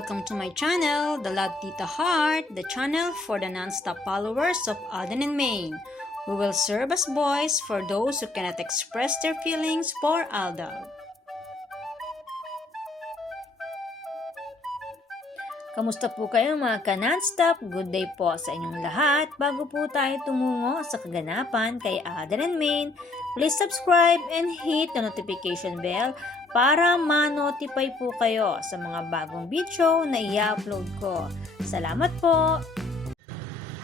welcome to my channel, The Love Tita Heart, the channel for the non-stop followers of Alden and Maine, who will serve as voice for those who cannot express their feelings for Aldab. Kamusta po kayo mga ka-non-stop? Good day po sa inyong lahat. Bago po tayo tumungo sa kaganapan kay Alden and Maine, please subscribe and hit the notification bell para ma-notify po kayo sa mga bagong video na i-upload ko. Salamat po!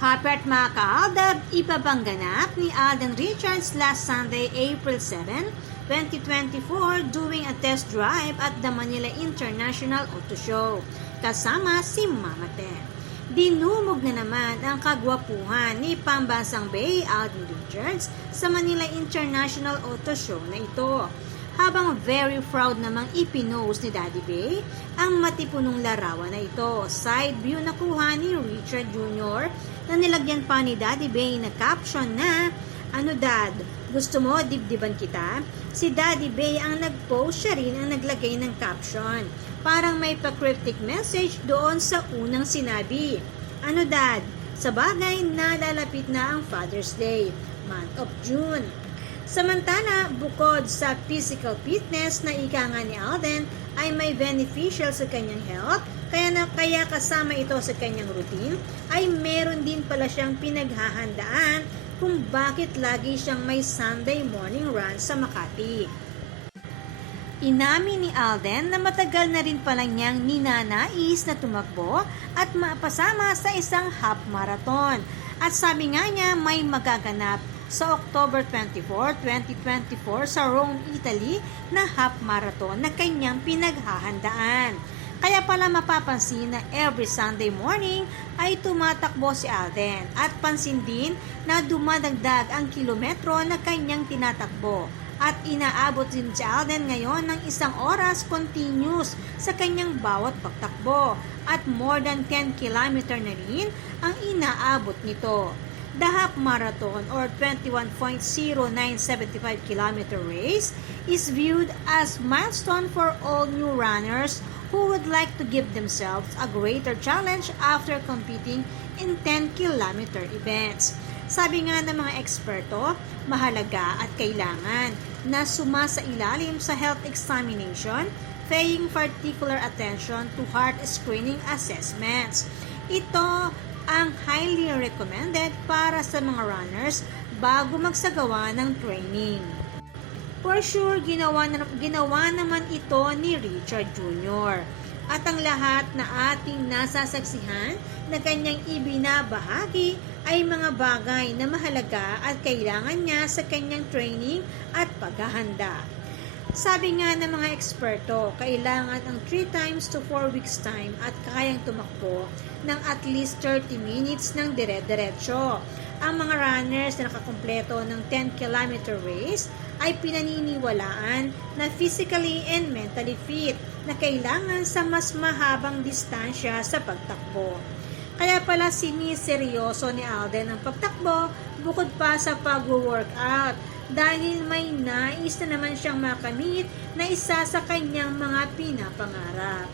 Happy at mga ka-Aldab, ipabangganap ni Alden Richards last Sunday, April 7, 2024 doing a test drive at the Manila International Auto Show kasama si Mama Ten. Dinumog na naman ang kagwapuhan ni Pambansang Bay Alden Richards sa Manila International Auto Show na ito. Habang very proud namang ipinost ni Daddy Bay ang matipunong larawan na ito. Side view na kuha ni Richard Jr. na nilagyan pa ni Daddy Bay na caption na, "Ano Dad, gusto mo dibdiban kita?" Si Daddy Bay ang nag-post, siya rin ang naglagay ng caption. Parang may pa-cryptic message doon sa unang sinabi. "Ano Dad, sa bagay nalalapit na ang Father's Day, month of June." Samantala, bukod sa physical fitness na ika nga ni Alden ay may beneficial sa kanyang health, kaya kasama ito sa kanyang routine, ay meron din pala siyang pinaghahandaan kung bakit lagi siyang may Sunday morning run sa Makati. Inamin ni Alden na matagal na rin pala niyang ninanais na tumakbo at mapasama sa isang half marathon. At sabi nga niya may magaganap sa October 24, 2024 sa Rome, Italy na half marathon na kanyang pinaghahandaan. Kaya pala mapapansin na every Sunday morning ay tumatakbo si Alden at pansin din na dumadagdag ang kilometro na kanyang tinatakbo. At inaabot din si Alden ngayon ng 1 oras continuous sa kanyang bawat pagtakbo at more than 10 km na rin ang inaabot nito. The half marathon or 21.0975 km race is viewed as milestone for all new runners who would like to give themselves a greater challenge after competing in 10 km events. Sabi nga ng mga eksperto, mahalaga at kailangan na sumasailalim sa health examination, paying particular attention to heart screening assessments. Ito ang highly recommended para sa mga runners bago magsagawa ng training. For sure, ginawa naman ito ni Richard Jr. At ang lahat na ating nasasaksihan na kanyang ibinabahagi ay mga bagay na mahalaga at kailangan niya sa kanyang training at paghahanda. Sabi nga ng mga eksperto, kailangan ang 3 times to 4 weeks time at kayang tumakbo ng at least 30 minutes ng dire-diretso. Ang mga runners na nakakumpleto ng 10 km race ay pinaniniwalaan na physically and mentally fit na kailangan sa mas mahabang distansya sa pagtakbo. Kaya pala siniseryoso ni Alden ang pagtakbo bukod pa sa pag-workout dahil may nais na naman siyang makamit na isa sa kanyang mga pinapangarap.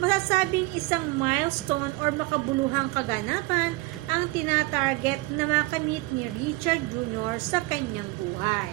Masasabing isang milestone or makabuluhang kaganapan ang tinatarget na makamit ni Richard Jr. sa kanyang buhay.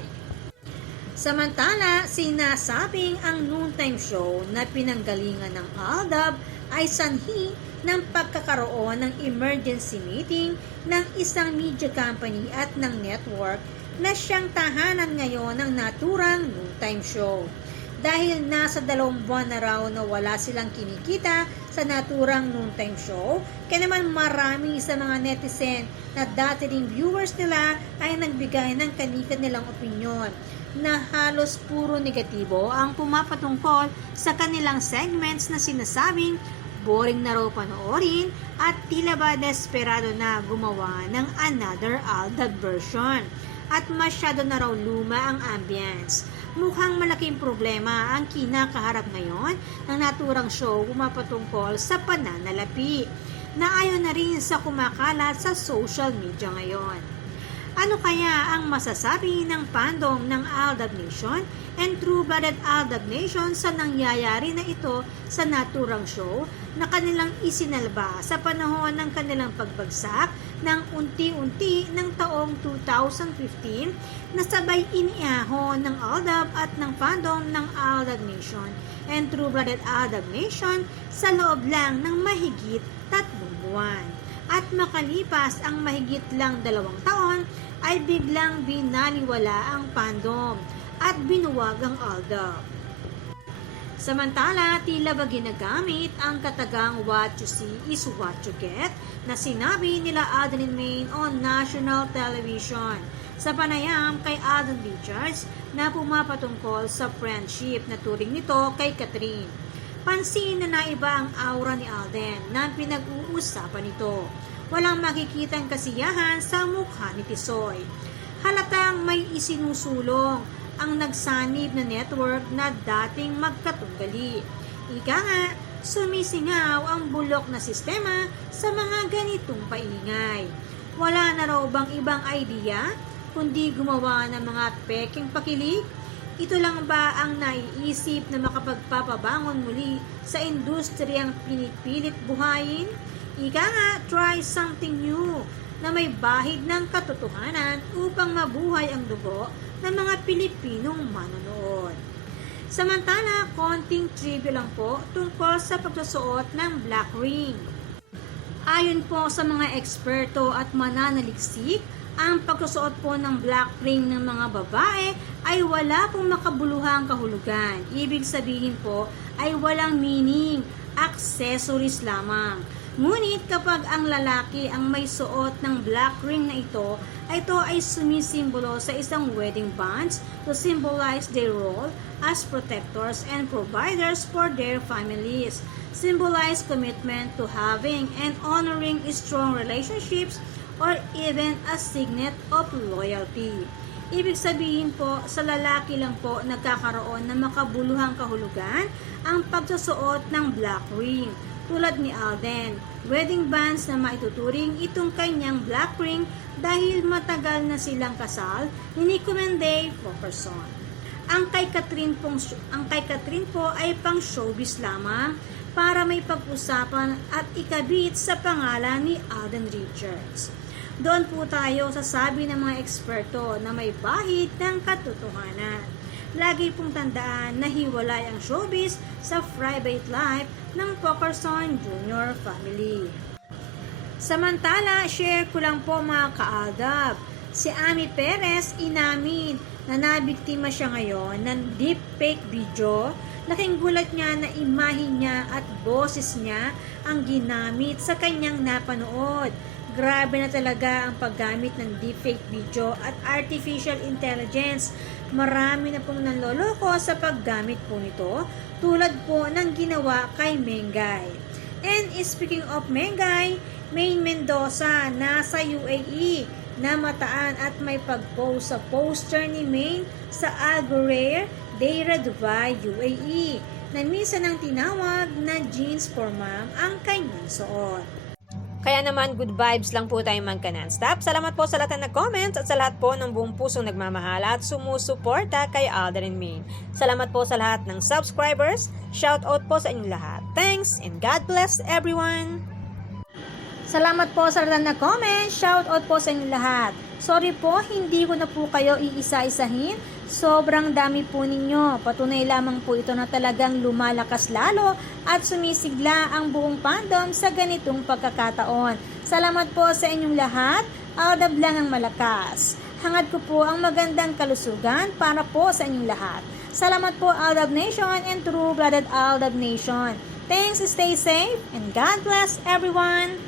Samantala, sinasabing ang noontime show na pinanggalingan ng Aldab ay sanhi ng pagkakaroon ng emergency meeting ng isang media company at ng network na siyang tahanan ngayon ng naturang noontime show. Dahil nasa 2 buwan na raw na wala silang kinikita sa naturang noontime show, kaya naman marami sa mga netizen na dati ding viewers nila ay nagbigay ng kanilang opinyon na halos puro negatibo ang pumapatungkol sa kanilang segments na sinasabing boring na raw panoorin at tila ba desperado na gumawa ng another Aldab version at masyado na raw luma ang ambience. Mukhang malaking problema ang kinakaharap ngayon ng naturang show pumapatungkol sa pananalapi na ayon na rin sa kumakalat sa social media ngayon. Ano kaya ang masasabi ng fandom ng Aldab Nation and True-Blooded Aldab Nation sa nangyayari na ito sa naturang show na kanilang isinalba sa panahon ng kanilang pagbagsak ng unti-unti ng taong 2015 na sabay iniahon ng Aldab at ng fandom ng Aldab Nation and True-Blooded Aldab Nation sa loob lang ng mahigit 3 buwan. At makalipas ang mahigit lang 2 taon, ay biglang binaliwala ang fandom at binuwag ang Aldab. Samantala, tila ba ginagamit ang katagang what you see is what you get na sinabi nila Adeline Maine on national television sa panayam kay Alden Richards na pumapatungkol sa friendship na turing nito kay Catherine. Pansin na naiba ang aura ni Alden na pinag-uusapan nito. Walang makikitang kasiyahan sa mukha ni Tisoy. Halatang may isinusulong ang nagsanib na network na dating magkatunggali. Ika nga, sumisingaw ang bulok na sistema sa mga ganitong paingay. Wala na raw bang ibang idea kundi gumawa ng mga peking pakilig? Ito lang ba ang naiisip na makapagpapabangon muli sa industriyang pinipilit buhayin? Ika nga, try something new na may bahid ng katotohanan upang mabuhay ang dugo ng mga Pilipinong manonood. Samantala, konting trivia lang po tungkol sa pagsusuot ng black ring. Ayon po sa mga eksperto at mananaliksik, ang pagsusuot po ng black ring ng mga babae ay wala pong makabuluhang kahulugan. Ibig sabihin po ay walang meaning, accessories lamang. Ngunit kapag ang lalaki ang may suot ng black ring na ito ay sumisimbolo sa isang wedding bands to symbolize their role as protectors and providers for their families, symbolize commitment to having and honoring strong relationships, or even a signet of loyalty. Ibig sabihin po, sa lalaki lang po nagkakaroon ng makabuluhang kahulugan ang pagsusuot ng black ring. Tulad ni Alden, wedding bands na maituturing itong kanyang black ring dahil matagal na silang kasal ni Nico Menday Fokerson. Ang kay Catherine po ay pang showbiz lamang para may pag-usapan at ikabit sa pangalan ni Alden Richards. Doon po tayo sa sabi ng mga eksperto na may bahid ng katotohanan. Lagi pong tandaan na hiwalay ang showbiz sa private life ng Fokerson Jr. family. Samantala, share ko lang po mga kaaldab. Si Ami Perez inamin na nabiktima siya ngayon ng deepfake video. Laking gulat niya na imahe niya at boses niya ang ginamit sa kanyang napanood. Grabe na talaga ang paggamit ng deepfake video at artificial intelligence. Marami na pong nanloloko sa paggamit po nito, tulad po ng ginawa kay Mengay. And speaking of Mengay, Maine Mendoza nasa UAE na mataan at may pag-post sa poster ni Maine sa Al Ghurair, Deira Dubai, UAE, na minsan ang tinawag na jeans for mom ang kanyang suot. Kaya naman, good vibes lang po tayo magka-non-stop. Salamat po sa lahat na nag-comments at sa lahat po ng buong pusong nagmamahal at sumusuporta kay Alden and Maine. Salamat po sa lahat ng subscribers. Shout out po sa inyong lahat. Thanks and God bless everyone! Salamat po sa lahat na comment. Shout out po sa inyong lahat. Sorry po, hindi ko na po kayo iisa-isahin. Sobrang dami po ninyo. Patunay lamang po ito na talagang lumalakas lalo at sumisigla ang buong fandom sa ganitong pagkakataon. Salamat po sa inyong lahat. Aldab lang ang malakas. Hangad ko po ang magandang kalusugan para po sa inyong lahat. Salamat po Aldab Nation and True-Blooded Aldab Nation. Thanks, stay safe, and God bless everyone!